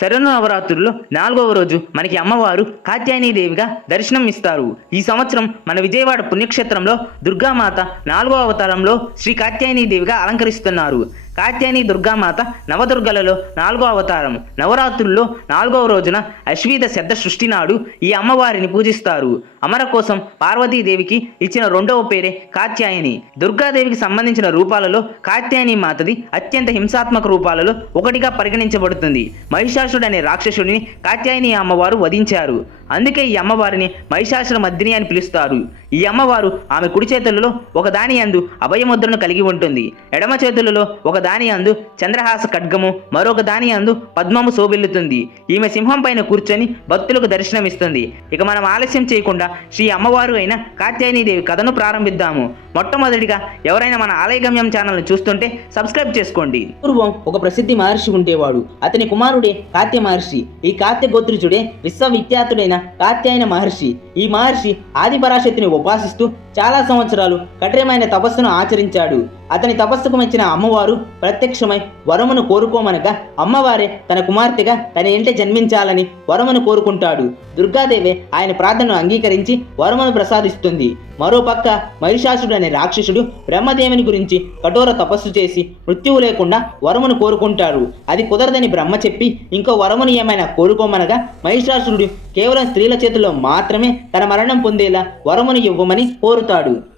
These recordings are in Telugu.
శరణు నవరాత్రుల్లో నాలుగవ రోజు మనకి అమ్మవారు కాత్యాయని దేవిగా దర్శనం ఇస్తారు. ఈ సంవత్సరం మన విజయవాడ పుణ్యక్షేత్రంలో దుర్గామాత నాలుగవ అవతారంలో శ్రీ కాత్యాయని దేవిగా అలంకరిస్తున్నారు. కాత్యాయని దుర్గామాత నవదుర్గలలో నాలుగో అవతారం నవరాత్రుల్లో నాలుగవ రోజున అశ్వీత శబ్ద సృష్టి నాడు ఈ అమ్మవారిని పూజిస్తారు. అమర కోసం పార్వతీదేవికి ఇచ్చిన రెండవ పేరే కాత్యాయని. దుర్గాదేవికి సంబంధించిన రూపాలలో కాత్యాయని మాతది అత్యంత హింసాత్మక రూపాలలో ఒకటిగా పరిగణించబడుతుంది. మహిషాసుడు అనే రాక్షసుడిని కాత్యాయని అమ్మవారు వధించారు. అందుకే ఈ అమ్మవారిని మహిషాసుర మద్దిని అని పిలుస్తారు. ఈ అమ్మవారు ఆమె కుడి చేతులలో ఒక దాని అందు అభయముద్రను కలిగి ఉంటుంది. ఎడమ చేతులలో ఒక దాని అందు చంద్రహాస ఖడ్గము మరొక దాని అందు పద్మము శోభిల్లుతుంది. ఈమె సింహం పైన కూర్చొని భక్తులకు దర్శనమిస్తుంది. ఇక మనం ఆలస్యం చేయకుండా శ్రీ అమ్మవారు అయిన కాత్యాయనీదేవి కథను ప్రారంభిద్దాము. మొట్టమొదటిగా ఎవరైనా మన ఆలయ గమ్యం ఛానల్ను చూస్తుంటే సబ్స్క్రైబ్ చేసుకోండి. పూర్వం ఒక ప్రసిద్ధి మహర్షి ఉండేవాడు. అతని కుమారుడే కాత్య మహర్షి. ఈ కాత్య గోత్రుజుడే విశ్వవిఖ్యాతుడైన కాత్యాయన మహర్షి. ఈ మహర్షి ఆదిపరాశక్తిని ఉపాసిస్తూ చాలా సంవత్సరాలు కఠినమైన తపస్సును ఆచరించాడు. అతని తపస్సుకు మెచ్చిన అమ్మవారు ప్రత్యక్షమై వరమును కోరుకోమనగా అమ్మవారే తన కుమార్తెగా తన ఇంటి జన్మించాలని వరమును కోరుకుంటాడు. దుర్గాదేవి ఆయన ప్రార్థనను అంగీకరించి వరమును ప్రసాదిస్తుంది. మరోపక్క మహిషాసుడు అనే రాక్షసుడు బ్రహ్మదేవుని గురించి కఠోర తపస్సు చేసి మృత్యువు లేకుండా వరమును కోరుకుంటాడు. అది కుదరదని బ్రహ్మ చెప్పి ఇంకో వరమును ఏమైనా కోరుకోమనగా మహిషాసురుడు కేవలం స్త్రీల చేతుల్లో మాత్రమే తన మరణం పొందేలా వరమును ఇవ్వమని కోరుతాడు.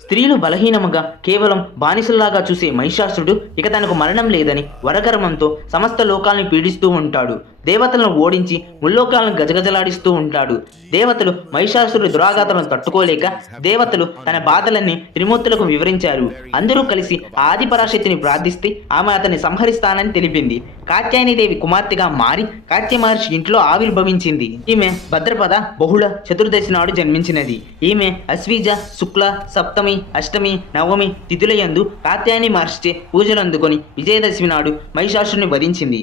స్త్రీలు బలహీనముగా కేవలం బానిసల్లాగా చూసే మహిషాసుడు ఇక తనకు మరణం లేదని వరకర్మంతో సమస్త లోకాల్ని పీడిస్తూ ఉంటాడు. దేవతలను ఓడించి ముల్లోకాలను గజగజలాడిస్తూ ఉంటాడు. దేవతలు మహిషాసురుడి దురాఘాతలను తట్టుకోలేక దేవతలు తన బాధలన్నీ త్రిమూర్తులకు వివరించారు. అందరూ కలిసి ఆ ఆదిపరాశక్తిని ప్రార్థిస్తే ఆమె అతన్ని సంహరిస్తానని తెలిపింది. కాత్యాయనిదేవి కుమార్తెగా మారి కాత్య మహర్షి ఇంట్లో ఆవిర్భవించింది. ఈమె భద్రపద బహుళ చతుర్దశి నాడు జన్మించినది. ఈమె అశ్వీజ శుక్ల సప్తమి అష్టమి నవమి తిథులయందు కాత్యాయని మహర్షిచే పూజలు అందుకొని విజయదశమి నాడు మహిషాసురుని వధించింది.